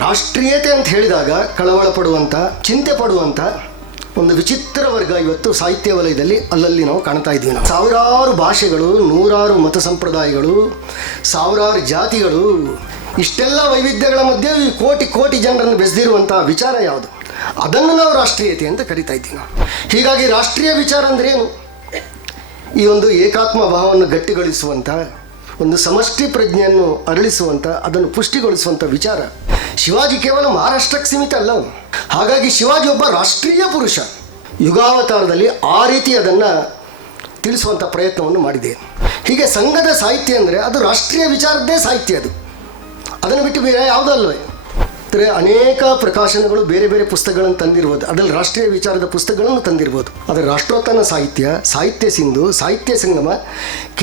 ರಾಷ್ಟ್ರೀಯತೆ ಅಂತ ಹೇಳಿದಾಗ ಕಳವಳ ಪಡುವಂಥ, ಚಿಂತೆ ಪಡುವಂಥ ಒಂದು ವಿಚಿತ್ರ ವರ್ಗ ಇವತ್ತು ಸಾಹಿತ್ಯ ವಲಯದಲ್ಲಿ ಅಲ್ಲಲ್ಲಿ ನಾವು ಕಾಣ್ತಾ ಇದ್ದೀವಿ. ನಾವು ಸಾವಿರಾರು ಭಾಷೆಗಳು, ನೂರಾರು ಮತ ಸಂಪ್ರದಾಯಗಳು, ಸಾವಿರಾರು ಜಾತಿಗಳು, ಇಷ್ಟೆಲ್ಲ ವೈವಿಧ್ಯಗಳ ಮಧ್ಯೆ ಈ ಕೋಟಿ ಕೋಟಿ ಜನರನ್ನು ಬೆಳೆದಿರುವಂಥ ವಿಚಾರ ಯಾವುದು? ಅದನ್ನು ನಾವು ರಾಷ್ಟ್ರೀಯತೆ ಅಂತ ಕರಿತಾ ಇದ್ದೀವಿ ನಾವು. ಹೀಗಾಗಿ ರಾಷ್ಟ್ರೀಯ ವಿಚಾರ ಅಂದರೆ ಏನು? ಈ ಒಂದು ಏಕಾತ್ಮ ಭಾವವನ್ನು ಗಟ್ಟಿಗೊಳಿಸುವಂಥ, ಒಂದು ಸಮಷ್ಟಿ ಪ್ರಜ್ಞೆಯನ್ನು ಅರಳಿಸುವಂಥ, ಅದನ್ನು ಪುಷ್ಟಿಗೊಳಿಸುವಂಥ ವಿಚಾರ. ಶಿವಾಜಿ ಕೇವಲ ಮಹಾರಾಷ್ಟ್ರಕ್ಕೆ ಸೀಮಿತ ಅಲ್ಲ. ಹಾಗಾಗಿ ಶಿವಾಜಿ ಒಬ್ಬ ರಾಷ್ಟ್ರೀಯ ಪುರುಷ. ಯುಗಾವತಾರದಲ್ಲಿ ಆ ರೀತಿ ಅದನ್ನು ತಿಳಿಸುವಂಥ ಪ್ರಯತ್ನವನ್ನು ಮಾಡಿದೆ. ಹೀಗೆ ಸಂಘದ ಸಾಹಿತ್ಯ ಅಂದರೆ ಅದು ರಾಷ್ಟ್ರೀಯ ವಿಚಾರದ್ದೇ ಸಾಹಿತ್ಯ. ಅದನ್ನು ಬಿಟ್ಟು ಬೇರೆ ಯಾವುದೂ ಅಲ್ವೇ. ಅಂದರೆ ಅನೇಕ ಪ್ರಕಾಶನಗಳು, ಬೇರೆ ಬೇರೆ ಪುಸ್ತಕಗಳನ್ನು ತಂದಿರ್ಬೋದು, ಅದರಲ್ಲಿ ರಾಷ್ಟ್ರೀಯ ವಿಚಾರದ ಪುಸ್ತಕಗಳನ್ನು ತಂದಿರ್ಬೋದು. ಆದರೆ ರಾಷ್ಟ್ರೋತ್ಥಾನ ಸಾಹಿತ್ಯ, ಸಾಹಿತ್ಯ ಸಿಂಧು, ಸಾಹಿತ್ಯ ಸಂಗಮ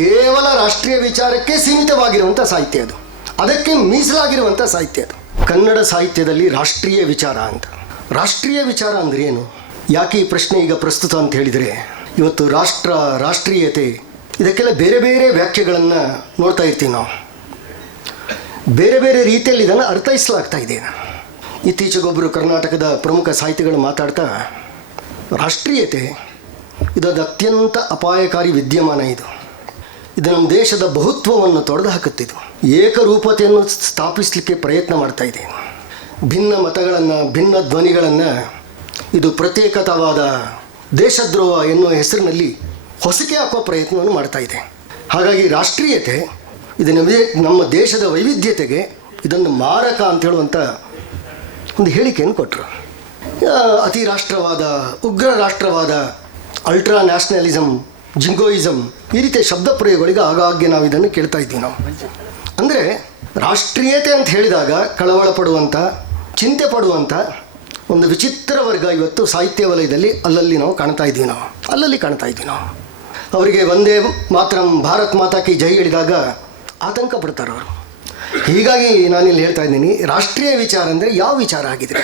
ಕೇವಲ ರಾಷ್ಟ್ರೀಯ ವಿಚಾರಕ್ಕೆ ಸೀಮಿತವಾಗಿರುವಂಥ ಸಾಹಿತ್ಯ. ಅದಕ್ಕೆ ಮೀಸಲಾಗಿರುವಂಥ ಸಾಹಿತ್ಯ. ಕನ್ನಡ ಸಾಹಿತ್ಯದಲ್ಲಿ ರಾಷ್ಟ್ರೀಯ ವಿಚಾರ ಅಂತ. ರಾಷ್ಟ್ರೀಯ ವಿಚಾರ ಅಂದರೆ ಏನು? ಯಾಕೆ ಈ ಪ್ರಶ್ನೆ ಈಗ ಪ್ರಸ್ತುತ ಅಂತ ಹೇಳಿದರೆ, ಇವತ್ತು ರಾಷ್ಟ್ರ, ರಾಷ್ಟ್ರೀಯತೆ ಇದಕ್ಕೆಲ್ಲ ಬೇರೆ ಬೇರೆ ವ್ಯಾಖ್ಯೆಗಳನ್ನು ನೋಡ್ತಾ ಇರ್ತೀವಿ ನಾವು. ಬೇರೆ ಬೇರೆ ರೀತಿಯಲ್ಲಿ ಇದನ್ನು ಅರ್ಥೈಸಲಾಗ್ತಾ ಇದೆ. ಇತ್ತೀಚೆಗೊಬ್ಬರು ಕರ್ನಾಟಕದ ಪ್ರಮುಖ ಸಾಹಿತಿಗಳು ಮಾತಾಡ್ತಾ, ರಾಷ್ಟ್ರೀಯತೆ ಇದೊಂದು ಅತ್ಯಂತ ಅಪಾಯಕಾರಿ ವಿದ್ಯಮಾನ. ಇದು ನಮ್ಮ ದೇಶದ ಬಹುತ್ವವನ್ನು ತೊಡೆದು ಹಾಕುತ್ತಿದ್ದು, ಏಕರೂಪತೆಯನ್ನು ಸ್ಥಾಪಿಸಲಿಕ್ಕೆ ಪ್ರಯತ್ನ ಮಾಡ್ತಾ ಇದೆ. ಭಿನ್ನ ಮತಗಳನ್ನು, ಭಿನ್ನ ಧ್ವನಿಗಳನ್ನು ಇದು ಪ್ರತ್ಯೇಕತಾವಾದ, ದೇಶದ್ರೋಹ ಎನ್ನುವ ಹೆಸರಿನಲ್ಲಿ ಹೊಸಕೆ ಹಾಕುವ ಪ್ರಯತ್ನವನ್ನು ಮಾಡ್ತಾ ಇದೆ. ಹಾಗಾಗಿ ರಾಷ್ಟ್ರೀಯತೆ ಇದು ನಮ್ಮ ದೇಶದ ವೈವಿಧ್ಯತೆಗೆ ಇದೊಂದು ಮಾರಕ ಅಂತ ಹೇಳುವಂಥ ಒಂದು ಹೇಳಿಕೆಯನ್ನು ಕೊಟ್ಟರು. ಅತಿ ರಾಷ್ಟ್ರವಾದ, ಉಗ್ರ ರಾಷ್ಟ್ರವಾದ, ಅಲ್ಟ್ರಾ ನ್ಯಾಷನಲಿಸಮ್, ಜಿಂಗೋಯಿಸಮ್ ಈ ರೀತಿಯ ಶಬ್ದ ಪ್ರಯೋಗಗಳಿಗೆ ಆಗಾಗ್ಗೆ ನಾವು ಇದನ್ನು ಕೇಳ್ತಾ ಇದ್ದೀವಿ ನಾವು. ಅಂದರೆ ರಾಷ್ಟ್ರೀಯತೆ ಅಂತ ಹೇಳಿದಾಗ ಕಳವಳ ಪಡುವಂಥ, ಚಿಂತೆ ಪಡುವಂಥ ಒಂದು ವಿಚಿತ್ರ ವರ್ಗ ಇವತ್ತು ಸಾಹಿತ್ಯ ವಲಯದಲ್ಲಿ ಅಲ್ಲಲ್ಲಿ ನಾವು ಕಾಣ್ತಾ ಇದ್ದೀವಿ ನಾವು. ಅವರಿಗೆ ಒಂದೇ ಮಾತ್ರ ಭಾರತ್ ಮಾತಾ ಕಿ ಜೈ ಹೇಳಿದಾಗ ಆತಂಕ ಪಡ್ತಾರೆ ಅವರು. ಹೀಗಾಗಿ ನಾನಿಲ್ಲಿ ಹೇಳ್ತಾ ಇದ್ದೀನಿ, ರಾಷ್ಟ್ರೀಯ ವಿಚಾರ ಅಂದರೆ ಯಾವ ವಿಚಾರ ಆಗಿದೆ?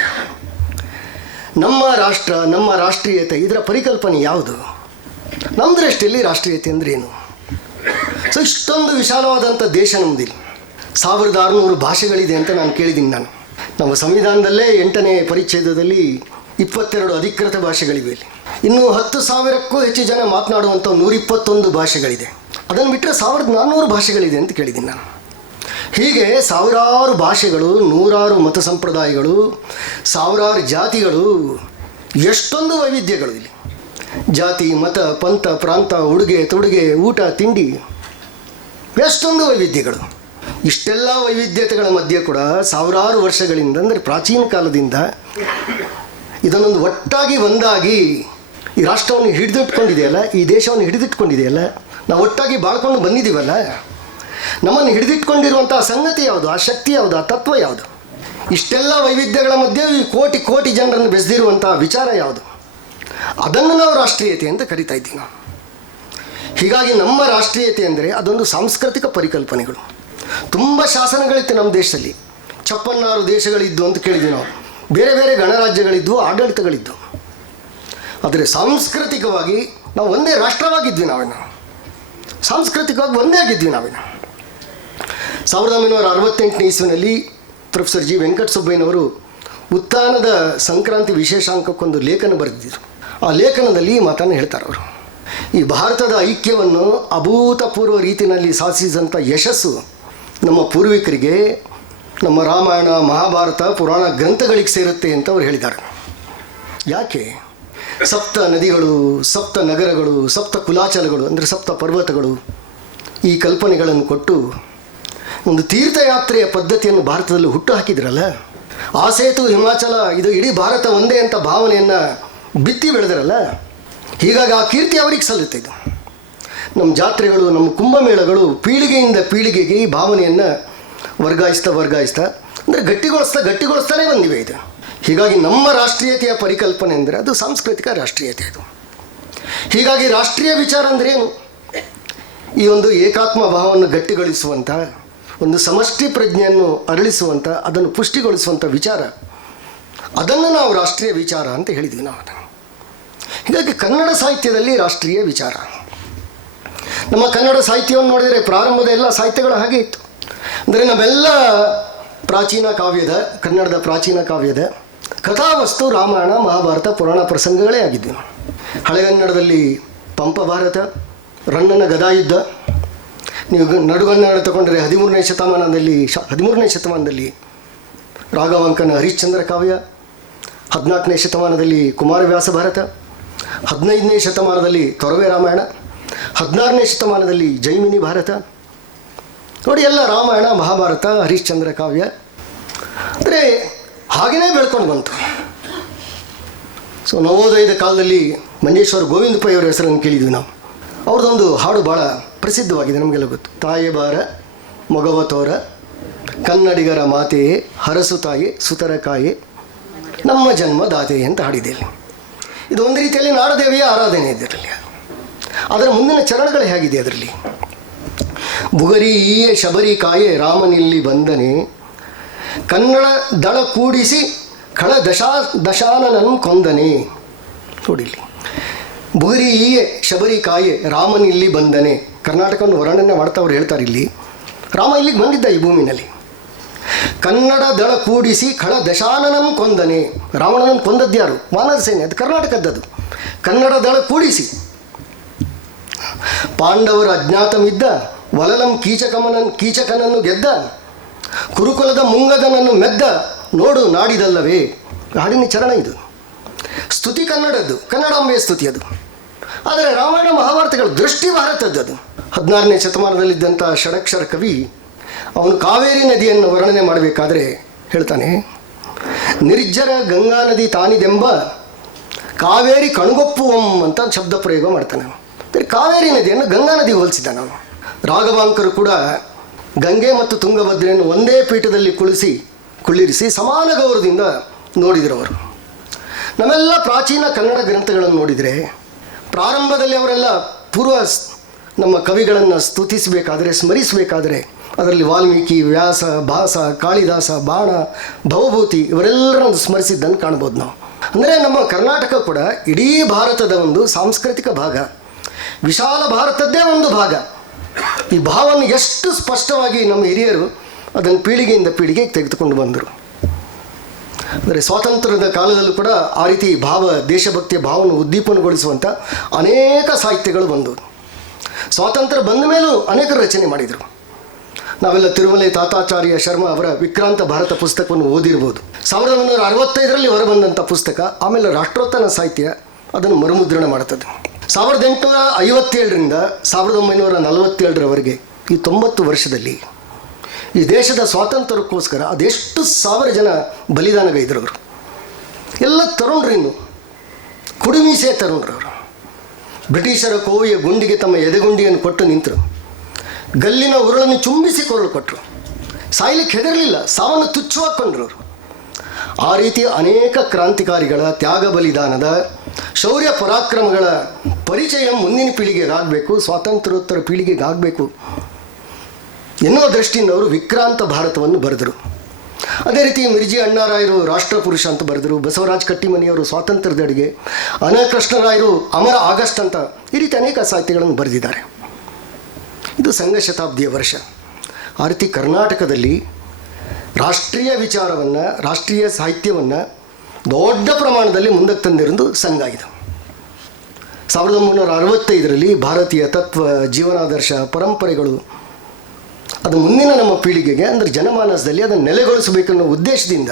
ನಮ್ಮ ರಾಷ್ಟ್ರ, ನಮ್ಮ ರಾಷ್ಟ್ರೀಯತೆ, ಇದರ ಪರಿಕಲ್ಪನೆ ಯಾವುದು? ನಮ್ಮ ದೃಷ್ಟಿಯಲ್ಲಿ ರಾಷ್ಟ್ರೀಯತೆ ಅಂದರೆ ಏನು? ಸೊ ಇಷ್ಟೊಂದು ವಿಶಾಲವಾದಂಥ ದೇಶ ನಮ್ಮದಿಲ್ಲ. 1600 ಭಾಷೆಗಳಿದೆ ಅಂತ ನಾನು ಕೇಳಿದ್ದೀನಿ. ನಮ್ಮ ಸಂವಿಧಾನದಲ್ಲೇ 8ನೇ ಪರಿಚ್ಛೇದದಲ್ಲಿ 22 ಅಧಿಕೃತ ಭಾಷೆಗಳಿವೆ. ಇನ್ನು 10,000ಕ್ಕೂ ಹೆಚ್ಚು ಜನ ಮಾತನಾಡುವಂಥ 121 ಭಾಷೆಗಳಿದೆ. ಅದನ್ನು ಬಿಟ್ಟರೆ 1400 ಭಾಷೆಗಳಿದೆ ಅಂತ ಕೇಳಿದ್ದೀನಿ ನಾನು. ಹೀಗೆ ಸಾವಿರಾರು ಭಾಷೆಗಳು, ನೂರಾರು ಮತ ಸಂಪ್ರದಾಯಗಳು, ಸಾವಿರಾರು ಜಾತಿಗಳು, ಎಷ್ಟೊಂದು ವೈವಿಧ್ಯಗಳು ಇಲ್ಲಿ. ಜಾತಿ, ಮತ, ಪಂಥ, ಪ್ರಾಂತ, ಉಡುಗೆ ತೊಡುಗೆ, ಊಟ ತಿಂಡಿ, ಎಷ್ಟೊಂದು ವೈವಿಧ್ಯಗಳು. ಇಷ್ಟೆಲ್ಲ ವೈವಿಧ್ಯತೆಗಳ ಮಧ್ಯೆ ಕೂಡ ಸಾವಿರಾರು ವರ್ಷಗಳಿಂದ, ಅಂದರೆ ಪ್ರಾಚೀನ ಕಾಲದಿಂದ ಇದನ್ನೊಂದು ಒಟ್ಟಾಗಿ ಒಂದಾಗಿ ಈ ರಾಷ್ಟ್ರವನ್ನು ಹಿಡಿದಿಟ್ಕೊಂಡಿದೆಯಲ್ಲ, ಈ ದೇಶವನ್ನು ಹಿಡಿದಿಟ್ಕೊಂಡಿದೆಯಲ್ಲ, ನಾವು ಒಟ್ಟಾಗಿ ಬಾಳ್ಕೊಂಡು ಬಂದಿದ್ದೀವಲ್ಲ, ನಮ್ಮನ್ನು ಹಿಡಿದಿಟ್ಕೊಂಡಿರುವಂಥ ಸಂಗತಿ ಯಾವುದು? ಆ ಶಕ್ತಿ ಯಾವುದು? ಆ ತತ್ವ ಯಾವುದು? ಇಷ್ಟೆಲ್ಲ ವೈವಿಧ್ಯಗಳ ಮಧ್ಯೆ ಈ ಕೋಟಿ ಕೋಟಿ ಜನರನ್ನು ಬೆಳೆದಿರುವಂಥ ವಿಚಾರ ಯಾವುದು? ಅದನ್ನು ನಾವು ರಾಷ್ಟ್ರೀಯತೆ ಅಂತ ಕರಿತಾ ಇದ್ದೀವಿ ನಾವು. ಹೀಗಾಗಿ ನಮ್ಮ ರಾಷ್ಟ್ರೀಯತೆ ಅಂದರೆ ಅದೊಂದು ಸಾಂಸ್ಕೃತಿಕ ಪರಿಕಲ್ಪನೆಗಳು. ತುಂಬ ಶಾಸನಗಳಿತ್ತು ನಮ್ಮ ದೇಶದಲ್ಲಿ. 56 ದೇಶಗಳಿದ್ದು ಅಂತ ಕೇಳಿದ್ವಿ ನಾವು. ಬೇರೆ ಬೇರೆ ಗಣರಾಜ್ಯಗಳಿದ್ವು, ಆಡಳಿತಗಳಿದ್ದವು. ಆದರೆ ಸಾಂಸ್ಕೃತಿಕವಾಗಿ ನಾವು ಒಂದೇ ರಾಷ್ಟ್ರವಾಗಿದ್ವಿ. ಸಾಂಸ್ಕೃತಿಕವಾಗಿ ಒಂದೇ ಆಗಿದ್ವಿ ನಾವೇನು. 1968ನೇ ಇಸ್ವಿನಲ್ಲಿ ಪ್ರೊಫೆಸರ್ ಜಿ ವೆಂಕಟಸುಬ್ಬಯ್ಯನವರು ಉತ್ಥಾನದ ಸಂಕ್ರಾಂತಿ ವಿಶೇಷಾಂಕಕ್ಕೊಂದು ಲೇಖನ ಬರೆದಿದ್ದರು. ಆ ಲೇಖನದಲ್ಲಿ ಈ ಮಾತನ್ನು ಹೇಳ್ತಾರೆ ಅವರು. ಈ ಭಾರತದ ಐಕ್ಯವನ್ನು ಅಭೂತಪೂರ್ವ ರೀತಿಯಲ್ಲಿ ಸಾಧಿಸಿದಂಥ ಯಶಸ್ಸು ನಮ್ಮ ಪೂರ್ವಿಕರಿಗೆ, ನಮ್ಮ ರಾಮಾಯಣ, ಮಹಾಭಾರತ, ಪುರಾಣ ಗ್ರಂಥಗಳಿಗೆ ಸೇರುತ್ತೆ ಅಂತ ಅವರು ಹೇಳಿದ್ದಾರೆ. ಯಾಕೆ? ಸಪ್ತ ನದಿಗಳು, ಸಪ್ತ ನಗರಗಳು, ಸಪ್ತ ಕುಲಾಚಲಗಳು ಅಂದರೆ ಸಪ್ತ ಪರ್ವತಗಳು, ಈ ಕಲ್ಪನೆಗಳನ್ನು ಕೊಟ್ಟು ಒಂದು ತೀರ್ಥಯಾತ್ರೆಯ ಪದ್ಧತಿಯನ್ನು ಭಾರತದಲ್ಲಿ ಹುಟ್ಟು ಹಾಕಿದ್ರಲ್ಲ. ಆ ಸೇತು, ಹಿಮಾಚಲ, ಇದು ಇಡೀ ಭಾರತ ಒಂದೇ ಅಂತ ಭಾವನೆಯನ್ನು ಬಿತ್ತಿ ಬೆಳೆದರಲ್ಲ. ಹೀಗಾಗಿ ಆ ಕೀರ್ತಿ ಅವರಿಗೆ ಸಲ್ಲುತ್ತೆ. ಇದು ನಮ್ಮ ಜಾತ್ರೆಗಳು, ನಮ್ಮ ಕುಂಭಮೇಳಗಳು ಪೀಳಿಗೆಯಿಂದ ಪೀಳಿಗೆಗೆ ಈ ಭಾವನೆಯನ್ನು ವರ್ಗಾಯಿಸ್ತಾ ಅಂದರೆ ಗಟ್ಟಿಗೊಳಿಸ್ತಾನೇ ಬಂದಿವೆ ಇದು. ಹೀಗಾಗಿ ನಮ್ಮ ರಾಷ್ಟ್ರೀಯತೆಯ ಪರಿಕಲ್ಪನೆ ಅಂದರೆ ಅದು ಸಾಂಸ್ಕೃತಿಕ ರಾಷ್ಟ್ರೀಯತೆ. ಹೀಗಾಗಿ ರಾಷ್ಟ್ರೀಯ ವಿಚಾರ ಅಂದರೆ ಏನು? ಈ ಒಂದು ಏಕಾತ್ಮ ಭಾವವನ್ನು ಗಟ್ಟಿಗೊಳಿಸುವಂಥ, ಒಂದು ಸಮಷ್ಟಿ ಪ್ರಜ್ಞೆಯನ್ನು ಅರಳಿಸುವಂಥ, ಅದನ್ನು ಪುಷ್ಟಿಗೊಳಿಸುವಂಥ ವಿಚಾರ, ಅದನ್ನು ನಾವು ರಾಷ್ಟ್ರೀಯ ವಿಚಾರ ಅಂತ ಹೇಳಿದ್ವಿ ನಾವು. ಹೀಗಾಗಿ ಕನ್ನಡ ಸಾಹಿತ್ಯದಲ್ಲಿ ರಾಷ್ಟ್ರೀಯ ವಿಚಾರ, ನಮ್ಮ ಕನ್ನಡ ಸಾಹಿತ್ಯವನ್ನು ನೋಡಿದರೆ ಪ್ರಾರಂಭದ ಎಲ್ಲ ಸಾಹಿತ್ಯಗಳು ಹಾಗೆ ಇತ್ತು. ಅಂದರೆ ನಾವೆಲ್ಲ ಪ್ರಾಚೀನ ಕಾವ್ಯದ, ಕನ್ನಡದ ಪ್ರಾಚೀನ ಕಾವ್ಯದ ಕಥಾವಸ್ತು ರಾಮಾಯಣ, ಮಹಾಭಾರತ, ಪುರಾಣ ಪ್ರಸಂಗಗಳೇ ಆಗಿದ್ವು. ಹಳೆಗನ್ನಡದಲ್ಲಿ ಪಂಪ ಭಾರತ, ರನ್ನನ ಗದಾಯುದ್ಧ. ನೀವು ನಡುಗನ್ನಡ ತಗೊಂಡ್ರೆ 13ನೇ ಶತಮಾನದಲ್ಲಿ ರಾಘವಾಂಕನ ಹರಿಶ್ಚಂದ್ರ ಕಾವ್ಯ, 14ನೇ ಶತಮಾನದಲ್ಲಿ ಕುಮಾರವ್ಯಾಸ ಭಾರತ, 15ನೇ ಶತಮಾನದಲ್ಲಿ ತೊರವೆ ರಾಮಾಯಣ, 16ನೇ ಶತಮಾನದಲ್ಲಿ ಜೈಮಿನಿ ಭಾರತ. ನೋಡಿ, ಎಲ್ಲ ರಾಮಾಯಣ, ಮಹಾಭಾರತ, ಹರಿಶ್ಚಂದ್ರ ಕಾವ್ಯ ಅಂದರೆ ಹಾಗೆಯೇ ಬೆಳ್ಕೊಂಡು ಬಂತು. ಸೊ ನವೋದಯದ ಕಾಲದಲ್ಲಿ ಮಂಜೇಶ್ವರ ಗೋವಿಂದ ಪೈ ಅವರ ಹೆಸರನ್ನು ಕೇಳಿದ್ವಿ ನಾವು. ಅವ್ರದ್ದೊಂದು ಹಾಡು ಭಾಳ ಪ್ರಸಿದ್ಧವಾಗಿದೆ, ನಮಗೆಲ್ಲ ಗೊತ್ತು. ತಾಯೆ ಬಾರ ಮೊಗವ ತೋರ ಕನ್ನಡಿಗರ ಮಾತೆಯೇ ಹರಸು ತಾಯಿ ಸುತರ ಕಾಯೆ ನಮ್ಮ ಜನ್ಮದಾತೆ ಅಂತ ಹಾಡಿದೆ. ಇದು ಒಂದು ರೀತಿಯಲ್ಲಿ ನಾಡದೇವಿಯ ಆರಾಧನೆ ಇದರಲ್ಲಿ. ಅದರ ಮುಂದಿನ ಚರಣಗಳು ಹೇಗಿದೆ ಅದರಲ್ಲಿ? ಬುಗರಿ ಈಯೆ ಶಬರಿ ಕಾಯೆ ರಾಮನಿಲ್ಲಿ ಬಂದನೆ, ಕನ್ನಡ ದಳ ಕೂಡಿಸಿ ಖಳ ದಶಾನನನ್ನು ಕೊಂದನೆ. ನೋಡಿಲ್ಲಿ, ಬುಗರಿ ಈಯೆ ಶಬರಿ ಕಾಯೆ ರಾಮನಿಲ್ಲಿ ಬಂದನೆ. ಕರ್ನಾಟಕವನ್ನು ವರ್ಣನೆ ಮಾಡ್ತಾ ಅವ್ರು ಹೇಳ್ತಾರೆ, ಇಲ್ಲಿ ರಾಮ ಇಲ್ಲಿಗೆ ಬಂದಿದ್ದ ಈ ಭೂಮಿನಲ್ಲಿ. ಕನ್ನಡ ದಳ ಕೂಡಿಸಿ ಖಳ ದಶಾನನಂ ಕೊಂದನೆ. ರಾವಣನನ್ನು ಕೊಂದದ್ದು ಯಾರು? ವಾನರ ಸೇನೆ, ಅದು ಕರ್ನಾಟಕದ್ದದು. ಕನ್ನಡ ದಳ ಕೂಡಿಸಿ ಪಾಂಡವರ ಅಜ್ಞಾತಮಿದ್ದ ವಲಲಂ ಕೀಚಕನನ್ನು ಗೆದ್ದ, ಕುರುಕುಲದ ಮುಂಗದನನ್ನು ಮೆದ್ದ ನೋಡು ನಾಡಿದಲ್ಲವೇ. ಹಾಡಿನ ಚರಣ ಇದು. ಸ್ತುತಿ ಕನ್ನಡದ್ದು, ಕನ್ನಡಾಂಬೆಯ ಸ್ತುತಿ ಅದು. ಆದರೆ ರಾಮಾಯಣ ಮಹಾಭಾರತಗಳು ದೃಷ್ಟಿ ಭಾರತದ್ದು. ಅದು 16ನೇ ಶತಮಾನದಲ್ಲಿದ್ದಂಥ ಷಡಕ್ಷರ ಕವಿ ಅವನು ಕಾವೇರಿ ನದಿಯನ್ನು ವರ್ಣನೆ ಮಾಡಬೇಕಾದ್ರೆ ಹೇಳ್ತಾನೆ, ನಿರ್ಜರ ಗಂಗಾ ನದಿ ತಾನಿದೆಂಬ ಕಾವೇರಿ ಕಣ್ಗೊಪ್ಪುವಂ ಅಂತ ಶಬ್ದ ಪ್ರಯೋಗ ಮಾಡ್ತಾನೆ. ಕಾವೇರಿ ನದಿಯನ್ನು ಗಂಗಾ ನದಿ ಹೋಲಿಸಿದ ನಾವು. ರಾಘವಾಂಕರು ಕೂಡ ಗಂಗೆ ಮತ್ತು ತುಂಗಭದ್ರೆಯನ್ನು ಒಂದೇ ಪೀಠದಲ್ಲಿ ಕುಳ್ಳಿರಿಸಿ ಸಮಾನ ಗೌರವದಿಂದ ನೋಡಿದರು. ನಮ್ಮೆಲ್ಲ ಪ್ರಾಚೀನ ಕನ್ನಡ ಗ್ರಂಥಗಳನ್ನು ನೋಡಿದರೆ ಪ್ರಾರಂಭದಲ್ಲಿ ಅವರೆಲ್ಲ ನಮ್ಮ ಕವಿಗಳನ್ನು ಸ್ತುತಿಸಬೇಕಾದರೆ, ಸ್ಮರಿಸಬೇಕಾದರೆ ಅದರಲ್ಲಿ ವಾಲ್ಮೀಕಿ, ವ್ಯಾಸ, ಭಾಸ, ಕಾಳಿದಾಸ, ಬಾಣ, ಭವಭೂತಿ ಇವರೆಲ್ಲರನ್ನು ಸ್ಮರಿಸಿದ್ದನ್ನು ಕಾಣ್ಬೋದು ನಾವು. ಅಂದರೆ ನಮ್ಮ ಕರ್ನಾಟಕ ಕೂಡ ಇಡೀ ಭಾರತದ ಒಂದು ಸಾಂಸ್ಕೃತಿಕ ಭಾಗ, ವಿಶಾಲ ಭಾರತದ್ದೇ ಒಂದು ಭಾಗ. ಈ ಭಾವವನ್ನು ಎಷ್ಟು ಸ್ಪಷ್ಟವಾಗಿ ನಮ್ಮ ಹಿರಿಯರು ಅದನ್ನು ಪೀಳಿಗೆಯಿಂದ ಪೀಳಿಗೆಗೆ ತೆಗೆದುಕೊಂಡು ಬಂದರು. ಅಂದರೆ ಸ್ವಾತಂತ್ರ್ಯದ ಕಾಲದಲ್ಲೂ ಕೂಡ ಆ ರೀತಿ ದೇಶಭಕ್ತಿಯ ಭಾವವನ್ನು ಉದ್ದೀಪನಗೊಳಿಸುವಂಥ ಅನೇಕ ಸಾಹಿತ್ಯಗಳು ಬಂದವು. ಸ್ವಾತಂತ್ರ್ಯ ಬಂದ ಮೇಲೂ ಅನೇಕರು ರಚನೆ ಮಾಡಿದರು. ನಾವೆಲ್ಲ ತಿರುಮಲೆ ತಾತಾಚಾರ್ಯ ಶರ್ಮಾ ಅವರ ವಿಕ್ರಾಂತ ಭಾರತ ಪುಸ್ತಕವನ್ನು ಓದಿರ್ಬೋದು. 1965ರಲ್ಲಿ ಹೊರಬಂದಂಥ ಪುಸ್ತಕ. ಆಮೇಲೆ ರಾಷ್ಟ್ರೋತ್ಥಾನ ಸಾಹಿತ್ಯ ಅದನ್ನು ಮರುಮುದ್ರಣ ಮಾಡುತ್ತದೆ. 1857ರಿಂದ 1947ರವರೆಗೆ ಈ 90 ವರ್ಷದಲ್ಲಿ ಈ ದೇಶದ ಸ್ವಾತಂತ್ರ್ಯಕ್ಕೋಸ್ಕರ ಅದೆಷ್ಟು ಸಾವಿರ ಜನ ಬಲಿದಾನಗೈದರು. ಅವರು ಎಲ್ಲ ತರುಣರು, ಇನ್ನು ಕುಡಿಮೀಸೆ ತರುಣರವರು. ಬ್ರಿಟಿಷರ ಕೋವಿಯ ಗುಂಡಿಗೆ ತಮ್ಮ ಎದೆಗುಂಡಿಯನ್ನು ಕೊಟ್ಟು ನಿಂತರು. ಗಲ್ಲಿನ ಉರುಳನ್ನು ಚುಂಬಿಸಿ ಕೊರಳು ಕೊಟ್ಟರು. ಸಾಯ್ಲಿಕ್ಕೆ ಹೆದರಲಿಲ್ಲ, ಸಾವನ್ನು ತುಚ್ಛವಾಕೊಂಡ್ರು. ಆ ರೀತಿ ಅನೇಕ ಕ್ರಾಂತಿಕಾರಿಗಳ ತ್ಯಾಗ ಬಲಿದಾನದ ಶೌರ್ಯ ಪರಾಕ್ರಮಗಳ ಪರಿಚಯ ಮುಂದಿನ ಪೀಳಿಗೆಗಾಗಬೇಕು, ಸ್ವಾತಂತ್ರ್ಯೋತ್ತರ ಪೀಳಿಗೆಗಾಗಬೇಕು ಎನ್ನುವ ದೃಷ್ಟಿಯಿಂದ ಅವರು ವಿಕ್ರಾಂತ ಭಾರತವನ್ನು ಬರೆದರು. ಅದೇ ರೀತಿ ಮಿರ್ಜಿ ಅಣ್ಣಾರಾಯರು ರಾಷ್ಟ್ರಪುರುಷ ಅಂತ ಬರೆದರು. ಬಸವರಾಜ್ ಕಟ್ಟಿಮನಿಯವರು ಸ್ವಾತಂತ್ರ್ಯದ ಅಡಿಗೆ, ಅನಕೃಷ್ಣರಾಯರು ಅಮರ ಆಗಸ್ಟ್ ಅಂತ ಈ ರೀತಿ ಅನೇಕ ಸಾಹಿತ್ಯಗಳನ್ನು ಬರೆದಿದ್ದಾರೆ. ಇದು ಸಂಘ ಶತಾಬ್ದಿಯ ವರ್ಷ. ಆ ರೀತಿ ಕರ್ನಾಟಕದಲ್ಲಿ ರಾಷ್ಟ್ರೀಯ ವಿಚಾರವನ್ನು, ರಾಷ್ಟ್ರೀಯ ಸಾಹಿತ್ಯವನ್ನು ದೊಡ್ಡ ಪ್ರಮಾಣದಲ್ಲಿ ಮುಂದಕ್ಕೆ ತಂದಿರೋದು ಸಂಘ. ಇದು 1965ರಲ್ಲಿ ಭಾರತೀಯ ತತ್ವ, ಜೀವನಾದರ್ಶ, ಪರಂಪರೆಗಳು ಅದು ಮುಂದಿನ ನಮ್ಮ ಪೀಳಿಗೆಗೆ ಅಂದರೆ ಜನಮಾನಸದಲ್ಲಿ ಅದನ್ನು ನೆಲೆಗೊಳಿಸಬೇಕನ್ನೋ ಉದ್ದೇಶದಿಂದ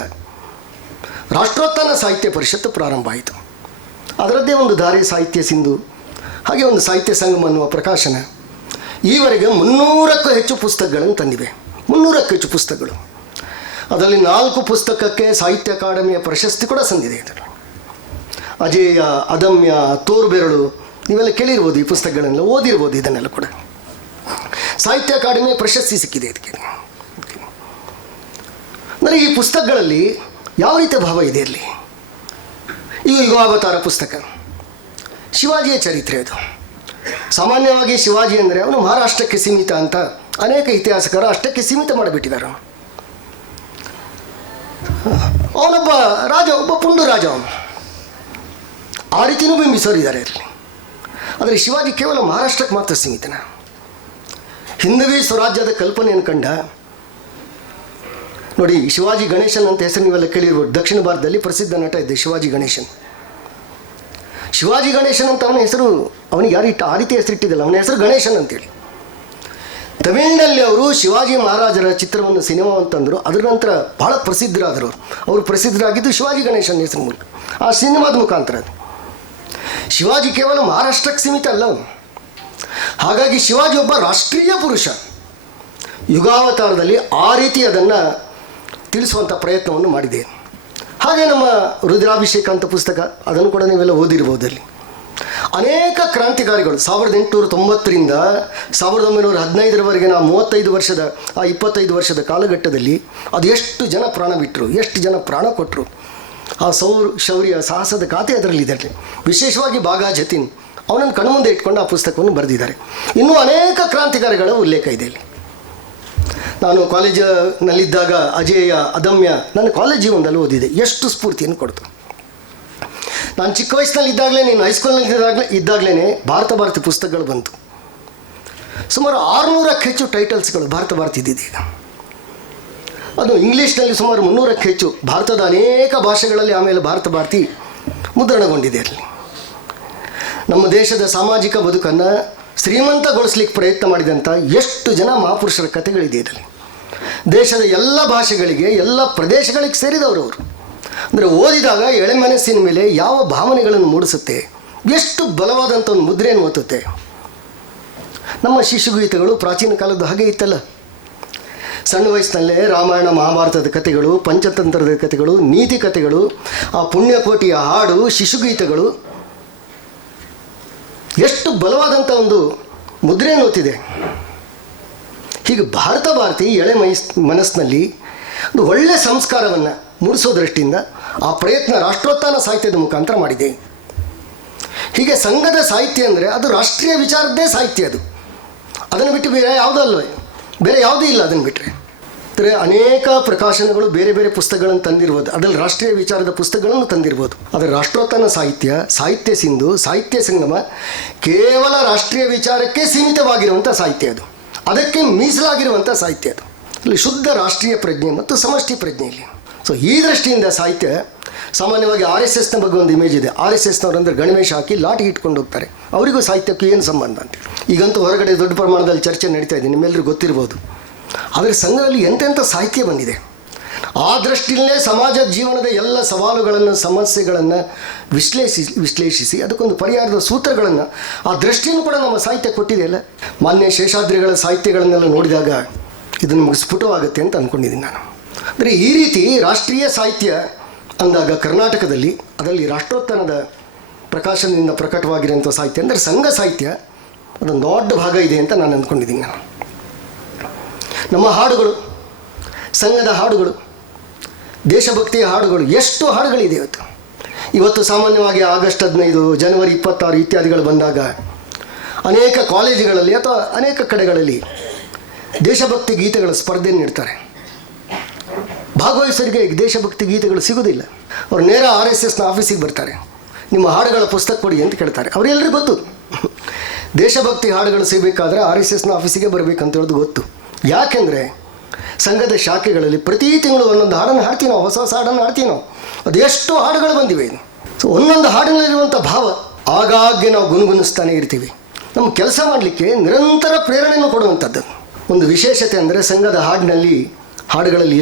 ರಾಷ್ಟ್ರೋತ್ಥಾನ ಸಾಹಿತ್ಯ ಪರಿಷತ್ತು ಪ್ರಾರಂಭ ಆಯಿತು. ಅದರದ್ದೇ ಒಂದು ದಾರಿ ಸಾಹಿತ್ಯ ಸಿಂಧು, ಹಾಗೆ ಒಂದು ಸಾಹಿತ್ಯ ಸಂಗಮ ಅನ್ನುವ ಪ್ರಕಾಶನ. ಈವರೆಗೆ 300ಕ್ಕೂ ಹೆಚ್ಚು ಪುಸ್ತಕಗಳನ್ನು ತಂದಿವೆ. 300ಕ್ಕೂ ಹೆಚ್ಚು ಪುಸ್ತಕಗಳು. ಅದರಲ್ಲಿ 4 ಪುಸ್ತಕಕ್ಕೆ ಸಾಹಿತ್ಯ ಅಕಾಡೆಮಿಯ ಪ್ರಶಸ್ತಿ ಕೂಡ ಸಂದಿದೆ. ಇದರಲ್ಲಿ ಅಜೇಯ, ಅದಮ್ಯ, ತೋರ್ಬೆರಳು ನೀವೆಲ್ಲ ಕೇಳಿರ್ಬೋದು, ಈ ಪುಸ್ತಕಗಳನ್ನೆಲ್ಲ ಓದಿರ್ಬೋದು. ಇದನ್ನೆಲ್ಲ ಕೂಡ ಸಾಹಿತ್ಯ ಅಕಾಡೆಮಿಯ ಪ್ರಶಸ್ತಿ ಸಿಕ್ಕಿದೆ ಇದಕ್ಕೆ. ಅಂದರೆ ಈ ಪುಸ್ತಕಗಳಲ್ಲಿ ಯಾವ ರೀತಿಯ ಭಾವ ಇದೆ ಅಲ್ಲಿ. ಈಗ ಯುಗಾವತಾರ ಪುಸ್ತಕ ಶಿವಾಜಿಯ ಚರಿತ್ರೆ. ಅದು ಸಾಮಾನ್ಯವಾಗಿ ಶಿವಾಜಿ ಅಂದರೆ ಅವನು ಮಹಾರಾಷ್ಟ್ರಕ್ಕೆ ಸೀಮಿತ ಅಂತ ಅನೇಕ ಇತಿಹಾಸಕಾರರು ಅಷ್ಟಕ್ಕೆ ಸೀಮಿತ ಮಾಡಿಬಿಟ್ಟಿದ್ದಾರೆ. ಅವನೊಬ್ಬ ರಾಜ, ಒಬ್ಬ ಪುಂಡು ರಾಜ, ಅವನು ಆ ರೀತಿಯೂ ಬಿಂಬಿಸೋರಿದ್ದಾರೆ ಅಲ್ಲಿ. ಆದರೆ ಶಿವಾಜಿ ಕೇವಲ ಮಹಾರಾಷ್ಟ್ರಕ್ಕೆ ಮಾತ್ರ ಸೀಮಿತನ. ಹಿಂದವಿ ಸ್ವರಾಜ್ಯದ ಕಲ್ಪನೆಯನ್ನು ಕಂಡ ನೋಡಿ, ಶಿವಾಜಿ ಗಣೇಶನ್ ಅಂತ ಹೆಸರು ನೀವೆಲ್ಲ ಕೇಳಿರ್ಬೋದು. ದಕ್ಷಿಣ ಭಾರತದಲ್ಲಿ ಪ್ರಸಿದ್ಧ ನಟ ಇದೆ ಶಿವಾಜಿ ಗಣೇಶನ್. ಶಿವಾಜಿ ಗಣೇಶನ್ ಅಂತ ಅವನ ಹೆಸರು, ಅವನಿಗೆ ಯಾರು ಆ ರೀತಿ ಹೆಸರಿಟ್ಟಿದ್ದಲ್ಲ, ಅವನ ಹೆಸರು ಗಣೇಶನ್ ಅಂತೇಳಿ. ತಮಿಳಿನಲ್ಲಿ ಅವರು ಶಿವಾಜಿ ಮಹಾರಾಜರ ಚಿತ್ರವನ್ನು ಸಿನಿಮಾ ಅಂತಂದರು. ಅದರ ನಂತರ ಬಹಳ ಪ್ರಸಿದ್ಧರಾದರು. ಅವರು ಪ್ರಸಿದ್ಧರಾಗಿದ್ದು ಶಿವಾಜಿ ಗಣೇಶನ್ ಹೆಸರು ಮೂಲಕ, ಆ ಸಿನಿಮಾದ ಮುಖಾಂತರ. ಶಿವಾಜಿ ಕೇವಲ ಮಹಾರಾಷ್ಟ್ರಕ್ಕೆ ಸೀಮಿತ ಅಲ್ಲ ಅವನು. ಹಾಗಾಗಿ ಶಿವಾಜಿ ಒಬ್ಬ ರಾಷ್ಟ್ರೀಯ ಪುರುಷ. ಯುಗಾವತಾರದಲ್ಲಿ ಆ ರೀತಿ ಅದನ್ನು ತಿಳಿಸುವಂಥ ಪ್ರಯತ್ನವನ್ನು ಮಾಡಿದೆ. ಹಾಗೆ ನಮ್ಮ ರುದ್ರಾಭಿಷೇಕ ಅಂತ ಪುಸ್ತಕ, ಅದನ್ನು ಕೂಡ ನೀವೆಲ್ಲ ಓದಿರ್ಬೋದು. ಅಲ್ಲಿ ಅನೇಕ ಕ್ರಾಂತಿಕಾರಿಗಳು 1890ರಿಂದ 1915ರವರೆಗೆ 25 ವರ್ಷದ ಕಾಲಘಟ್ಟದಲ್ಲಿ ಅದು ಎಷ್ಟು ಜನ ಪ್ರಾಣ ಬಿಟ್ಟರು, ಎಷ್ಟು ಜನ ಪ್ರಾಣ ಕೊಟ್ಟರು. ಆ ಶೌರ್ಯ ಸಾಹಸದ ಖಾತೆ ಅದರಲ್ಲಿದೆ. ವಿಶೇಷವಾಗಿ ಬಾಘಾ ಜತೀನ್ ಅವನನ್ನು ಕಣ್ಮುಂದೆ ಇಟ್ಕೊಂಡು ಆ ಪುಸ್ತಕವನ್ನು ಬರೆದಿದ್ದಾರೆ. ಇನ್ನೂ ಅನೇಕ ಕ್ರಾಂತಿಕಾರಿಗಳ ಉಲ್ಲೇಖ ಇದೆ ಇಲ್ಲಿ. ನಾನು ಕಾಲೇಜಿನಲ್ಲಿದ್ದಾಗ ಅಜೇಯ, ಅದಮ್ಯ ನನ್ನ ಕಾಲೇಜ್ ಜೀವನದಲ್ಲಿ ಓದಿದೆ. ಎಷ್ಟು ಸ್ಫೂರ್ತಿಯನ್ನು ಕೊಡ್ತು. ನಾನು ಚಿಕ್ಕ ವಯಸ್ಸಿನಲ್ಲಿದ್ದಾಗಲೇ, ನೀನು ಹೈಸ್ಕೂಲ್ನಲ್ಲಿದ್ದಾಗಲೇ ಭಾರತ ಪುಸ್ತಕಗಳು ಬಂತು. ಸುಮಾರು 600ಕ್ಕೂ ಹೆಚ್ಚು ಟೈಟಲ್ಸ್ಗಳು ಭಾರತ ಇದ್ದಿದೆ. ಈಗ ಅದು ಇಂಗ್ಲೀಷ್ನಲ್ಲಿ ಸುಮಾರು 300ಕ್ಕೂ ಹೆಚ್ಚು, ಭಾರತದ ಅನೇಕ ಭಾಷೆಗಳಲ್ಲಿ ಆಮೇಲೆ ಭಾರತಿ ಮುದ್ರಣಗೊಂಡಿದೆ. ಅಲ್ಲಿ ನಮ್ಮ ದೇಶದ ಸಾಮಾಜಿಕ ಬದುಕನ್ನು ಶ್ರೀಮಂತಗೊಳಿಸ್ಲಿಕ್ಕೆ ಪ್ರಯತ್ನ ಮಾಡಿದಂಥ ಎಷ್ಟು ಜನ ಮಹಾಪುರುಷರ ಕಥೆಗಳಿದೆ ಇದರಲ್ಲಿ. ದೇಶದ ಎಲ್ಲ ಭಾಷೆಗಳಿಗೆ, ಎಲ್ಲ ಪ್ರದೇಶಗಳಿಗೆ ಸೇರಿದವರು ಅವರು. ಅಂದರೆ ಓದಿದಾಗ ಎಳೆ ಮನಸ್ಸಿನ ಮೇಲೆ ಯಾವ ಭಾವನೆಗಳನ್ನು ಮೂಡಿಸುತ್ತೆ, ಎಷ್ಟು ಬಲವಾದಂಥ ಒಂದು ಮುದ್ರೆಯನ್ನು ಒತ್ತುತ್ತೆ. ನಮ್ಮ ಶಿಶುಗೀತೆಗಳು ಪ್ರಾಚೀನ ಕಾಲದ ಹಾಗೆ ಇತ್ತಲ್ಲ. ಸಣ್ಣ ವಯಸ್ಸಿನಲ್ಲೇ ರಾಮಾಯಣ ಮಹಾಭಾರತದ ಕಥೆಗಳು, ಪಂಚತಂತ್ರದ ಕಥೆಗಳು, ನೀತಿ ಕಥೆಗಳು, ಆ ಪುಣ್ಯಕೋಟಿಯ ಹಾಡು, ಶಿಶುಗೀತೆಗಳು ಎಷ್ಟು ಬಲವಾದಂಥ ಒಂದು ಮುದ್ರೆಯನ್ನು ಒತ್ತಿದೆ. ಹೀಗೆ ಭಾರತಿ ಎಳೆ ಮನಸ್ಸಿನಲ್ಲಿ ಒಂದು ಒಳ್ಳೆಯ ಸಂಸ್ಕಾರವನ್ನು ಮೂಡಿಸೋ ದೃಷ್ಟಿಯಿಂದ ಆ ಪ್ರಯತ್ನ ರಾಷ್ಟ್ರೋತ್ಥಾನ ಸಾಹಿತ್ಯದ ಮುಖಾಂತರ ಮಾಡಿದೆ. ಹೀಗೆ ಸಂಘದ ಸಾಹಿತ್ಯ ಅಂದರೆ ಅದು ರಾಷ್ಟ್ರೀಯ ವಿಚಾರದ್ದೇ ಸಾಹಿತ್ಯ. ಅದನ್ನು ಬಿಟ್ಟು ಬೇರೆ ಯಾವುದೂ ಅಲ್ವೇ, ಬೇರೆ ಯಾವುದೂ ಇಲ್ಲ. ಅದನ್ನು ಬಿಟ್ಟರೆ ಅಂದರೆ ಅನೇಕ ಪ್ರಕಾಶನಗಳು ಬೇರೆ ಬೇರೆ ಪುಸ್ತಕಗಳನ್ನು ತಂದಿರ್ಬೋದು. ಅದರಲ್ಲಿ ರಾಷ್ಟ್ರೀಯ ವಿಚಾರದ ಪುಸ್ತಕಗಳನ್ನು ತಂದಿರ್ಬೋದು. ಅದರ ರಾಷ್ಟ್ರೋತ್ಥಾನ ಸಾಹಿತ್ಯ ಸಿಂಧು, ಸಾಹಿತ್ಯ ಸಂಗಮ ಕೇವಲ ರಾಷ್ಟ್ರೀಯ ವಿಚಾರಕ್ಕೆ ಸೀಮಿತವಾಗಿರುವಂಥ ಸಾಹಿತ್ಯ. ಅದಕ್ಕೆ ಮೀಸಲಾಗಿರುವಂಥ ಸಾಹಿತ್ಯ. ಅಲ್ಲಿ ಶುದ್ಧ ರಾಷ್ಟ್ರೀಯ ಪ್ರಜ್ಞೆ ಮತ್ತು ಸಮಷ್ಟಿ ಪ್ರಜ್ಞೆಯಲ್ಲಿ. ಸೊ ಈ ದೃಷ್ಟಿಯಿಂದ ಸಾಹಿತ್ಯ ಸಾಮಾನ್ಯವಾಗಿ RSSನ ಬಗ್ಗೆ ಒಂದು ಇಮೇಜ್ ಇದೆ. RSSನವ್ರು ಅಂದರೆ ಗಣವೇಶ ಹಾಕಿ ಲಾಟಿ ಇಟ್ಕೊಂಡು ಹೋಗ್ತಾರೆ. ಅವರಿಗೂ ಸಾಹಿತ್ಯಕ್ಕೂ ಏನು ಸಂಬಂಧ ಅಂತೇಳಿ ಈಗಂತೂ ಹೊರಗಡೆ ದೊಡ್ಡ ಪ್ರಮಾಣದಲ್ಲಿ ಚರ್ಚೆ ನಡೀತಾ ಇದೆ, ನಿಮ್ಮೆಲ್ಲರಿಗೂ ಗೊತ್ತಿರ್ಬೋದು. ಆದರೆ ಸಂಘದಲ್ಲಿ ಎಂತೆಂಥ ಸಾಹಿತ್ಯ ಬಂದಿದೆ. ಆ ದೃಷ್ಟಿಯಲ್ಲೇ ಸಮಾಜ ಜೀವನದ ಎಲ್ಲ ಸವಾಲುಗಳನ್ನು, ಸಮಸ್ಯೆಗಳನ್ನು ವಿಶ್ಲೇಷಿಸಿ ಅದಕ್ಕೊಂದು ಪರಿಹಾರದ ಸೂತ್ರಗಳನ್ನು, ಆ ದೃಷ್ಟಿಯನ್ನು ಕೂಡ ನಮ್ಮ ಸಾಹಿತ್ಯ ಕೊಟ್ಟಿದೆಯಲ್ಲ. ಮಾನ್ಯ ಶೇಷಾದ್ರಿಗಳ ಸಾಹಿತ್ಯಗಳನ್ನೆಲ್ಲ ನೋಡಿದಾಗ ಇದು ನಮಗೆ ಸ್ಫುಟವಾಗುತ್ತೆ ಅಂತ ಅಂದ್ಕೊಂಡಿದ್ದೀನಿ ನಾನು. ಅಂದರೆ ಈ ರೀತಿ ರಾಷ್ಟ್ರೀಯ ಸಾಹಿತ್ಯ ಅಂದಾಗ ಕರ್ನಾಟಕದಲ್ಲಿ ಅದರಲ್ಲಿ ರಾಷ್ಟ್ರೋತ್ಥಾನದ ಪ್ರಕಾಶನದಿಂದ ಪ್ರಕಟವಾಗಿರುವಂಥ ಸಾಹಿತ್ಯ ಅಂದರೆ ಸಂಘ ಸಾಹಿತ್ಯ ಅದೊಂದು ದೊಡ್ಡ ಭಾಗ ಇದೆ ಅಂತ ನಾನು ಅಂದ್ಕೊಂಡಿದ್ದೀನಿ. ನಾನು ನಮ್ಮ ಹಾಡುಗಳು, ಸಂಘದ ಹಾಡುಗಳು, ದೇಶಭಕ್ತಿಯ ಹಾಡುಗಳು, ಎಷ್ಟು ಹಾಡುಗಳಿದೆ ಇವತ್ತು ಸಾಮಾನ್ಯವಾಗಿ ಆಗಸ್ಟ್ 15, ಜನವರಿ 26 ಇತ್ಯಾದಿಗಳು ಬಂದಾಗ ಅನೇಕ ಕಾಲೇಜುಗಳಲ್ಲಿ ಅಥವಾ ಅನೇಕ ಕಡೆಗಳಲ್ಲಿ ದೇಶಭಕ್ತಿ ಗೀತೆಗಳ ಸ್ಪರ್ಧೆಯನ್ನು ನೀಡ್ತಾರೆ. ಭಾಗವಹಿಸರಿಗೆ ದೇಶಭಕ್ತಿ ಗೀತೆಗಳು ಸಿಗೋದಿಲ್ಲ. ಅವರು ನೇರ RSSನ ಆಫೀಸಿಗೆ ಬರ್ತಾರೆ, ನಿಮ್ಮ ಹಾಡುಗಳ ಪುಸ್ತಕ ಕೊಡಿ ಅಂತ ಕೇಳ್ತಾರೆ. ಅವರೆಲ್ಲರಿಗೂ ಗೊತ್ತು ದೇಶಭಕ್ತಿ ಹಾಡುಗಳು ಸಿಗಬೇಕಾದ್ರೆ RSSನ ಆಫೀಸಿಗೆ ಬರಬೇಕಂತ ಹೇಳೋದು ಗೊತ್ತು. ಯಾಕೆಂದರೆ ಸಂಘದ ಶಾಖೆಗಳಲ್ಲಿ ಪ್ರತಿ ತಿಂಗಳು ಒಂದೊಂದು ಹಾಡನ್ನು ಹಾಡ್ತೀವಿ ನಾವು, ಹೊಸ ಹಾಡನ್ನು ಹಾಡ್ತೀವಿ ನಾವು. ಅದು ಎಷ್ಟು ಹಾಡುಗಳು ಬಂದಿವೆ. ಸೊ ಒಂದೊಂದು ಹಾಡಿನಲ್ಲಿರುವಂಥ ಭಾವ ಆಗಾಗ್ಗೆ ನಾವು ಗುಣಗುಣಿಸ್ತಾನೆ ಇರ್ತೀವಿ. ನಮ್ಮ ಕೆಲಸ ಮಾಡಲಿಕ್ಕೆ ನಿರಂತರ ಪ್ರೇರಣೆಯನ್ನು ಕೊಡುವಂಥದ್ದು. ಒಂದು ವಿಶೇಷತೆ ಅಂದರೆ ಸಂಘದ ಹಾಡುಗಳಲ್ಲಿ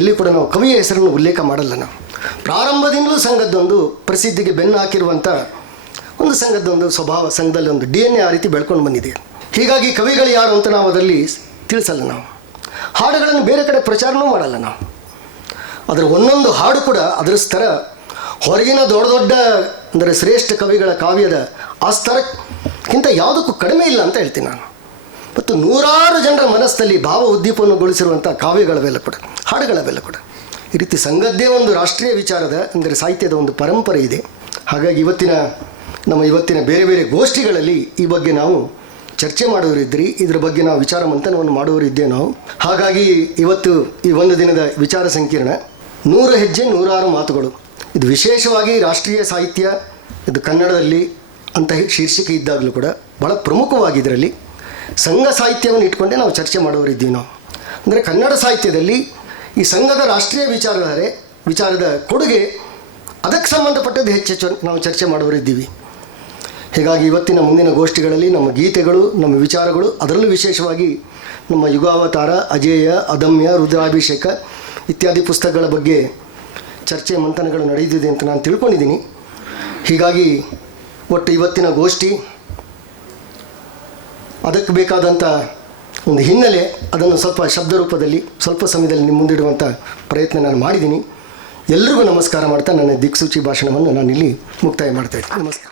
ಎಲ್ಲಿ ಕೂಡ ನಾವು ಕವಿಯ ಹೆಸರನ್ನು ಉಲ್ಲೇಖ ಮಾಡಲ್ಲ. ನಾವು ಪ್ರಾರಂಭದಿಂದಲೂ ಸಂಘದ್ದೊಂದು ಪ್ರಸಿದ್ಧಿಗೆ ಬೆನ್ನು ಹಾಕಿರುವಂಥ ಒಂದು ಸಂಘದ್ದೊಂದು ಸ್ವಭಾವ, ಸಂಘದಲ್ಲಿ ಒಂದು DNA ಆ ರೀತಿ ಬೆಳ್ಕೊಂಡು ಬಂದಿದೆ. ಹೀಗಾಗಿ ಕವಿಗಳು ಯಾರು ಅಂತ ನಾವು ಅದರಲ್ಲಿ ತಿಳಿಸಲ್ಲ. ನಾವು ಹಾಡುಗಳನ್ನು ಬೇರೆ ಕಡೆ ಪ್ರಚಾರನೂ ಮಾಡಲ್ಲ. ನಾವು ಅದರ ಒಂದೊಂದು ಹಾಡು ಕೂಡ ಅದರ ಸ್ತರ ಹೊರಗಿನ ದೊಡ್ಡ ಅಂದರೆ ಶ್ರೇಷ್ಠ ಕವಿಗಳ ಕಾವ್ಯದ ಆ ಸ್ತರಕ್ಕಿಂತ ಯಾವುದಕ್ಕೂ ಕಡಿಮೆ ಇಲ್ಲ ಅಂತ ಹೇಳ್ತೀನಿ ನಾನು. ಮತ್ತು ನೂರಾರು ಜನರ ಮನಸ್ಸಲ್ಲಿ ಭಾವ ಉದ್ದೀಪನಗೊಳಿಸಿರುವಂಥ ಕಾವ್ಯಗಳವೆಲ್ಲ ಕೂಡ, ಹಾಡುಗಳವೆಲ್ಲ ಕೂಡ ಈ ರೀತಿ ಸಂಘದ್ದೇ ಒಂದು ರಾಷ್ಟ್ರೀಯ ವಿಚಾರದ ಅಂದರೆ ಸಾಹಿತ್ಯದ ಒಂದು ಪರಂಪರೆ ಇದೆ. ಹಾಗಾಗಿ ಇವತ್ತಿನ ಬೇರೆ ಬೇರೆ ಗೋಷ್ಠಿಗಳಲ್ಲಿ ಈ ಬಗ್ಗೆ ನಾವು ಚರ್ಚೆ ಮಾಡುವರಿದ್ರಿ, ಇದರ ಬಗ್ಗೆ ನಾವು ವಿಚಾರ ಮಂಥನವನ್ನು ಮಾಡುವರಿದ್ದೇ ನಾವು. ಹಾಗಾಗಿ ಇವತ್ತು ಈ ಒಂದು ದಿನದ ವಿಚಾರ ಸಂಕಿರಣ 100 ಹೆಜ್ಜೆ 106 ಮಾತುಗಳು, ಇದು ವಿಶೇಷವಾಗಿ ರಾಷ್ಟ್ರೀಯ ಸಾಹಿತ್ಯ, ಇದು ಕನ್ನಡದಲ್ಲಿ ಅಂತ ಶೀರ್ಷಿಕೆ ಇದ್ದಾಗಲೂ ಕೂಡ ಭಾಳ ಪ್ರಮುಖವಾಗಿ ಇದರಲ್ಲಿ ಸಂಘ ಸಾಹಿತ್ಯವನ್ನು ಇಟ್ಕೊಂಡೇ ನಾವು ಚರ್ಚೆ ಮಾಡುವರಿದ್ದೀವಿ ನಾವು. ಅಂದರೆ ಕನ್ನಡ ಸಾಹಿತ್ಯದಲ್ಲಿ ಈ ಸಂಘದ ರಾಷ್ಟ್ರೀಯ ವಿಚಾರದ ಕೊಡುಗೆ ಅದಕ್ಕೆ ಸಂಬಂಧಪಟ್ಟದ್ದು ಹೆಚ್ಚೆಚ್ಚು ನಾವು ಚರ್ಚೆ ಮಾಡುವರಿದ್ದೀವಿ. ಹೀಗಾಗಿ ಇವತ್ತಿನ ಮುಂದಿನ ಗೋಷ್ಠಿಗಳಲ್ಲಿ ನಮ್ಮ ಗೀತೆಗಳು, ನಮ್ಮ ವಿಚಾರಗಳು, ಅದರಲ್ಲೂ ವಿಶೇಷವಾಗಿ ನಮ್ಮ ಯುಗಾವತಾರ, ಅಜೇಯ, ಅದಮ್ಯ, ರುದ್ರಾಭಿಷೇಕ ಇತ್ಯಾದಿ ಪುಸ್ತಕಗಳ ಬಗ್ಗೆ ಚರ್ಚೆ ಮಂಥನಗಳು ನಡೆದಿದೆ ಅಂತ ನಾನು ತಿಳ್ಕೊಂಡಿದ್ದೀನಿ. ಹೀಗಾಗಿ ಒಟ್ಟು ಇವತ್ತಿನ ಗೋಷ್ಠಿ ಅದಕ್ಕೆ ಬೇಕಾದಂಥ ಒಂದು ಹಿನ್ನೆಲೆ, ಅದನ್ನು ಸ್ವಲ್ಪ ಶಬ್ದ ರೂಪದಲ್ಲಿ ಸ್ವಲ್ಪ ಸಮಯದಲ್ಲಿ ನಿಮ್ಮ ಮುಂದಿಡುವಂಥ ಪ್ರಯತ್ನ ನಾನು ಮಾಡಿದ್ದೀನಿ. ಎಲ್ರಿಗೂ ನಮಸ್ಕಾರ ಮಾಡ್ತಾ ನನ್ನ ದಿಕ್ಸೂಚಿ ಭಾಷಣವನ್ನು ನಾನಿಲ್ಲಿ ಮುಕ್ತಾಯ ಮಾಡ್ತಾಯಿದ್ದೀನಿ. ನಮಸ್ಕಾರ.